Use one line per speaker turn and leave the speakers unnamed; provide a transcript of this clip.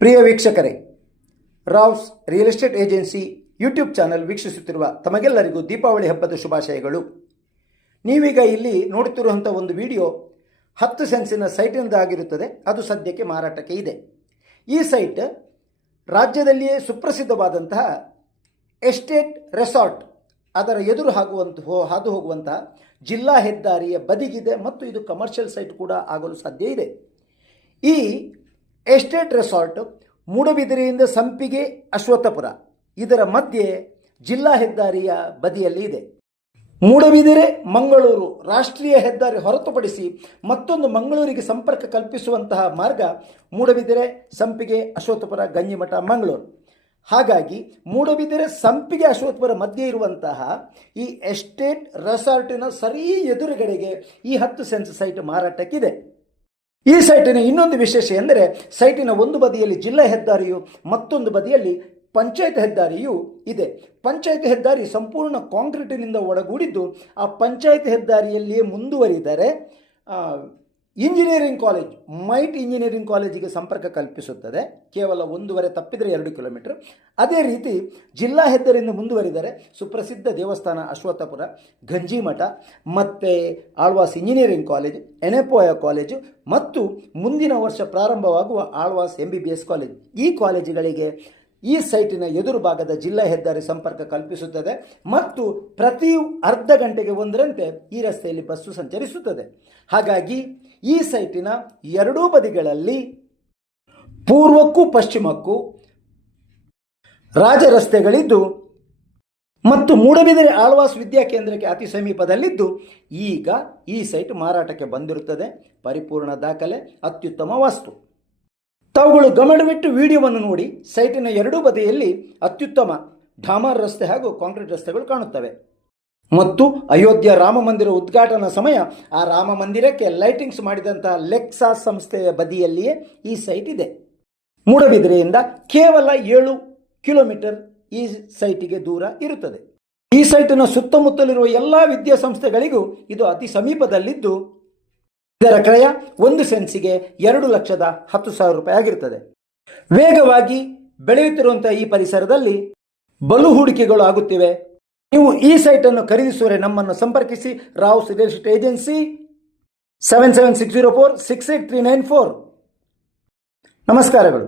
ಪ್ರಿಯ ವೀಕ್ಷಕರೇ, Rao's real estate agency YouTube channel ವೀಕ್ಷಿಸುತ್ತಿರುವ ತಮಗೆಲ್ಲರಿಗೂ ದೀಪಾವಳಿ ಹಬ್ಬದ ಶುಭಾಶಯಗಳು. ನೀವೀಗ ಇಲ್ಲಿ ನೋಡುತ್ತಿರುವಂಥ ಒಂದು ವಿಡಿಯೋ ಹತ್ತು ಸೆನ್ಸಿನ ಸೈಟಿನದಾಗಿರುತ್ತದೆ. ಅದು ಸದ್ಯಕ್ಕೆ ಮಾರಾಟಕ್ಕೆ ಇದೆ. ಈ ಸೈಟ್ ರಾಜ್ಯದಲ್ಲಿಯೇ ಸುಪ್ರಸಿದ್ಧವಾದಂತಹ ಎಸ್ಟೇಟ್ ರೆಸಾರ್ಟ್, ಅದರ ಎದುರು ಹೋ, ಹಾದು ಹೋಗುವಂತಹ ಜಿಲ್ಲಾ ಹೆದ್ದಾರಿಯ ಬದಿಗಿದೆ ಮತ್ತು ಇದು ಕಮರ್ಷಿಯಲ್ ಸೈಟ್ ಕೂಡ ಆಗಲು ಸಾಧ್ಯ ಇದೆ. ಈ ಎಸ್ಟೇಟ್ ರೆಸಾರ್ಟ್ ಮೂಡಬಿದಿರೆಯಿಂದ ಸಂಪಿಗೆ ಅಶ್ವತ್ಥಪುರ. ಇದರ ಮಧ್ಯೆ ಜಿಲ್ಲಾ ಹೆದ್ದಾರಿಯ ಬದಿಯಲ್ಲಿ ಇದೆ. ಮೂಡಬಿದಿರೆ, ಮಂಗಳೂರು ರಾಷ್ಟ್ರೀಯ ಹೆದ್ದಾರಿ ಹೊರತುಪಡಿಸಿ ಮತ್ತೊಂದು ಮಂಗಳೂರಿಗೆ ಸಂಪರ್ಕ ಕಲ್ಪಿಸುವಂತಹ ಮಾರ್ಗ ಮೂಡಬಿದಿರೆ, ಸಂಪಿಗೆ, ಅಶ್ವತ್ಥಪುರ, ಗಂಜಿಮಠ, ಮಂಗಳೂರು. ಹಾಗಾಗಿ ಮೂಡಬಿದಿರೆ, ಸಂಪಿಗೆ, ಅಶ್ವತ್ಥಪುರ ಮಧ್ಯೆ ಇರುವಂತಹ ಈ ಎಸ್ಟೇಟ್ ರೆಸಾರ್ಟಿನ ಸರಿ ಎದುರುಗಡೆಗೆ ಈ ಹತ್ತು ಸೆನ್ಸ್ ಸೈಟ್ ಮಾರಾಟಕ್ಕಿದೆ. ಈ ಸೈಟಿನ ಇನ್ನೊಂದು ವಿಶೇಷ ಎಂದರೆ ಸೈಟಿನ ಒಂದು ಬದಿಯಲ್ಲಿ ಜಿಲ್ಲಾ ಹೆದ್ದಾರಿಯು, ಮತ್ತೊಂದು ಬದಿಯಲ್ಲಿ ಪಂಚಾಯತ್ ಹೆದ್ದಾರಿಯು ಇದೆ. ಪಂಚಾಯತ್ ಹೆದ್ದಾರಿ ಸಂಪೂರ್ಣ ಕಾಂಕ್ರೀಟಿನಿಂದ ಒಳಗೂಡಿದ್ದು ಆ ಪಂಚಾಯತ್ ಹೆದ್ದಾರಿಯಲ್ಲಿಯೇ ಮುಂದುವರಿದರೆ ಇಂಜಿನಿಯರಿಂಗ್ ಕಾಲೇಜ್ ಮೈಟ್ ಇಂಜಿನಿಯರಿಂಗ್ ಕಾಲೇಜಿಗೆ ಸಂಪರ್ಕ ಕಲ್ಪಿಸುತ್ತದೆ. ಕೇವಲ ಒಂದೂವರೆ ತಪ್ಪಿದರೆ ಎರಡು ಕಿಲೋಮೀಟರ್ ಅದೇ ರೀತಿ ಜಿಲ್ಲಾ ಹೆದ್ದರಿಂದ ಮುಂದುವರಿದರೆ ಸುಪ್ರಸಿದ್ಧ ದೇವಸ್ಥಾನ ಅಶ್ವತ್ಥಪುರ, ಗಂಜಿಮಠ, ಮತ್ತು Alva's engineering college Yenepoya college ಮತ್ತು ಮುಂದಿನ ವರ್ಷ ಪ್ರಾರಂಭವಾಗುವ Alva's M B B S college ಈ ಕಾಲೇಜುಗಳಿಗೆ ಈ ಸೈಟಿನ ಎದುರು ಭಾಗದ ಜಿಲ್ಲಾ ಹೆದ್ದಾರಿ ಸಂಪರ್ಕ ಕಲ್ಪಿಸುತ್ತದೆ ಮತ್ತು ಪ್ರತಿ ಅರ್ಧ ಗಂಟೆಗೆ ಒಂದರಂತೆ ಈ ರಸ್ತೆಯಲ್ಲಿ ಬಸ್ಸು ಸಂಚರಿಸುತ್ತದೆ. ಹಾಗಾಗಿ ಈ ಸೈಟಿನ ಎರಡೂ ಬದಿಗಳಲ್ಲಿ ಪೂರ್ವಕ್ಕೂ ಪಶ್ಚಿಮಕ್ಕೂ ರಾಜ ರಸ್ತೆಗಳಿದ್ದು ಮತ್ತು ಮೂಡಬಿದಿರೆ ಆಳ್ವಾಸ್ ವಿದ್ಯಾಕೇಂದ್ರಕ್ಕೆ ಅತಿ ಸಮೀಪದಲ್ಲಿದ್ದು ಈಗ ಈ ಸೈಟ್ ಮಾರಾಟಕ್ಕೆ ಬಂದಿರುತ್ತದೆ. ಪರಿಪೂರ್ಣ ದಾಖಲೆ ಅತ್ಯುತ್ತಮ ವಾಸ್ತು. ತಾವುಗಳು ಗಮನವಿಟ್ಟು ವಿಡಿಯೋವನ್ನು ನೋಡಿ, ಸೈಟಿನ ಎರಡೂ ಬದಿಯಲ್ಲಿ ಅತ್ಯುತ್ತಮ ಡಾಮರ್ ರಸ್ತೆ ಹಾಗೂ ಕಾಂಕ್ರೀಟ್ ರಸ್ತೆಗಳು ಕಾಣುತ್ತವೆ. ಮತ್ತು ಅಯೋಧ್ಯ ರಾಮ ಮಂದಿರ ಉದ್ಘಾಟನಾ ಸಮಯ, ಆ ರಾಮ ಮಂದಿರಕ್ಕೆ ಲೈಟಿಂಗ್ಸ್ ಮಾಡಿದಂತಹ ಲೆಕ್ಸಾ ಸಂಸ್ಥೆಯ ಬದಿಯಲ್ಲಿಯೇ ಈ ಸೈಟ್ ಇದೆ. ಮೂಡಬಿದಿರೆಯಿಂದ ಕೇವಲ ಏಳು ಕಿಲೋಮೀಟರ್ ಈ ಸೈಟಿಗೆ ದೂರ ಇರುತ್ತದೆ. ಈ ಸೈಟಿನ ಸುತ್ತಮುತ್ತಲಿರುವ ಎಲ್ಲ ವಿದ್ಯಾಸಂಸ್ಥೆಗಳಿಗೂ ಇದು ಅತಿ ಸಮೀಪದಲ್ಲಿದ್ದು ಇದರ ಕ್ರಯ ಒಂದು ಸೆನ್ಸಿಗೆ ಎರಡು ಲಕ್ಷದ ಹತ್ತು ಸಾವಿರ ರೂಪಾಯಿ ಆಗಿರುತ್ತದೆ. ವೇಗವಾಗಿ ಬೆಳೆಯುತ್ತಿರುವಂತಹ ಈ ಪರಿಸರದಲ್ಲಿ ಬಲು ಹೂಡಿಕೆಗಳು ಆಗುತ್ತಿವೆ. ನೀವು ಈ ಸೈಟನ್ನು ಖರೀದಿಸುವರೆ ನಮ್ಮನ್ನು ಸಂಪರ್ಕಿಸಿ. Rao's real estate agency seven seven six zero four six eight three nine four ನಮಸ್ಕಾರಗಳು.